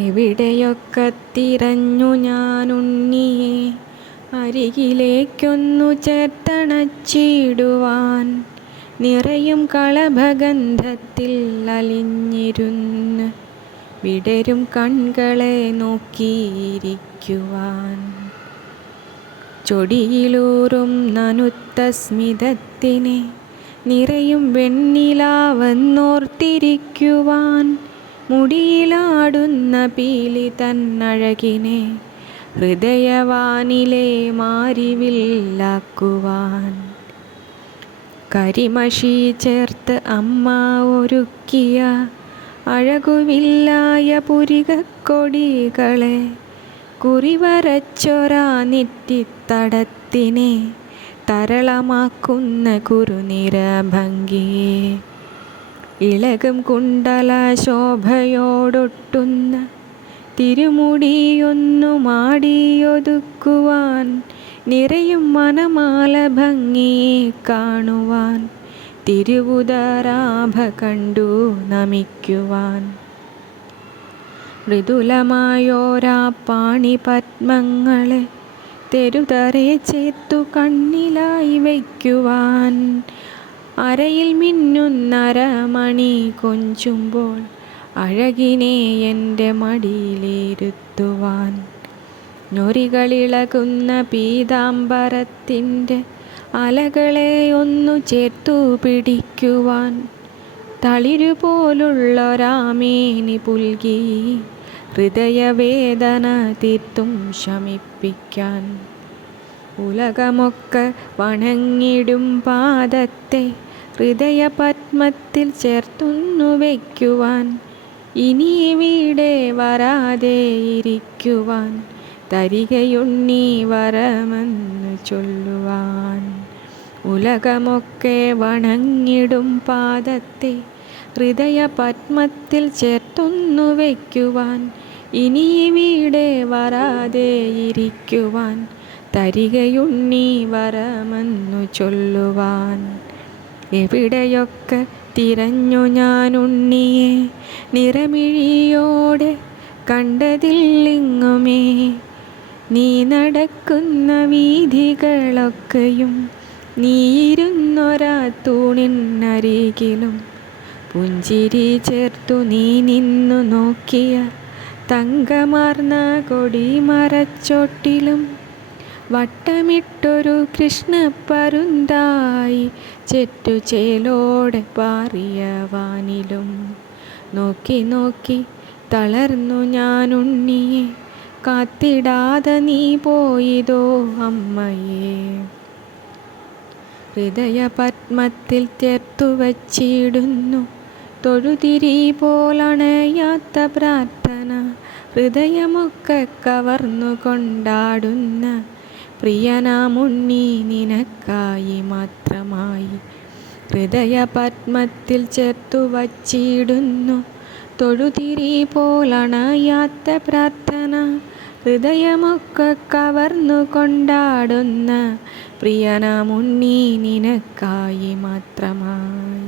എവിടെയൊക്കെ തിരഞ്ഞു ഞാനുണ്ണിയെ അരികിലേക്കൊന്നു ചേർത്തണച്ചിടുവാൻ. നിറയും കളഭഗന്ധത്തിൽ അലിഞ്ഞിരുന്ന് വിടരും കൺകളെ നോക്കിയിരിക്കുവാൻ. ചൊടിയിലൂറും നനുത്ത സ്മിതത്തിനെ നിറയും വെണ്ണിലാവെന്നോർത്തിരിക്കുവാൻ. മുടിയിലാടുന്ന പീലി തന്നഴകിനെ ഹൃദയവാനിലെ മാരിവില്ലാക്കുവാൻ. കരിമഷി ചേർത്ത് അമ്മ ഒരുക്കിയ അഴകുവില്ലായ പുരികക്കൊടികളെ കുറിവരച്ചൊരാ നെറ്റിത്തടത്തിനെ തരളമാക്കുന്ന കുറുനിരഭംഗിയെ ഇളകും കുണ്ടല ശോഭയോടൊട്ടുന്ന തിരുമുടിയൊന്നു മാടിയൊതുക്കുവാൻ. നിറയും മനമാല ഭംഗിയെ കാണുവാൻ തിരുവുദരാഭ കണ്ടു നമിക്കുവാൻ. മൃദുലമായോരാ പാണിപത്മങ്ങളെ തെരുതരെ ചേർത്തു കണ്ണിലായി വയ്ക്കുവാൻ. അരയിൽ മിന്നുന്നരമണി കൊഞ്ചുമ്പോൾ അഴകിനെ എൻ്റെ മടിയിലിരുത്തുവാൻ. ഞൊറികളിളകുന്ന പീതാംബരത്തിൻ്റെ അലകളെ ഒന്നു ചേർത്തു പിടിക്കുവാൻ. തളിരുപോലുള്ളൊരാമേനി പുൽകി ഹൃദയവേദന തീർത്തും ശമിപ്പിക്കാൻ. ഉലകമൊക്കെ വണങ്ങിടും പാദത്തെ ഹൃദയപത്മത്തിൽ ചേർത്തൊന്നു വയ്ക്കുവാൻ. ഇനിവിടെ വരാതെ ഇരിക്കുവാൻ തരികയുണ്ണീ വരമെന്ന് ചൊല്ലുവാൻ. ഉലകമൊക്കെ വണങ്ങിടും പാദത്തെ ഹൃദയപത്മത്തിൽ ചേർത്തൊന്നു വയ്ക്കുവാൻ. ഇനിവിടെ വരാതെ ഇരിക്കുവാൻ തരികയുണ്ണീ വരമെന്നു ചൊല്ലുവാൻ. എവിടെയൊക്കെ തിരഞ്ഞു ഞാനുണ്ണിയെ നിറമിഴിയോടെ കണ്ടതില്ലെങ്ങുമേ. നീ നടക്കുന്ന വീഥികളൊക്കെയും നീയിരുന്നൊരാ തൂണിനരികിലും പുഞ്ചിരി ചേർത്തു നീ നിന്നു നോക്കിയ തങ്കമാർന്ന കൊടിമരച്ചോട്ടിലും വട്ടമിട്ടൊരു കൃഷ്ണപ്പരുന്തായി ചെറ്റുചേലോടെ പാറിയ വാനിലും നോക്കി നോക്കി തളർന്നു ഞാനുണ്ണിയെ കാത്തിടാതെ നീ പോയിതോ അമ്മയെ. ഹൃദയപത്മത്തിൽ ചേർത്തു വച്ചിടുന്നു തൊഴുതിരി പോലണയാത്ത പ്രാർത്ഥന. ഹൃദയമൊക്കെ കവർന്നു കൊണ്ടാടുന്ന പ്രിയനാമുണ്ണി നിനക്കായി മാത്രമായി. ഹൃദയപത്മത്തിൽ ചേർത്തു വച്ചിടുന്നു തൊഴുതിരി പോലണയാത്ത പ്രാർത്ഥന. ഹൃദയമൊക്കെ കവർന്നു കൊണ്ടാടുന്ന പ്രിയനാമുണ്ണി നിനക്കായി മാത്രമായി.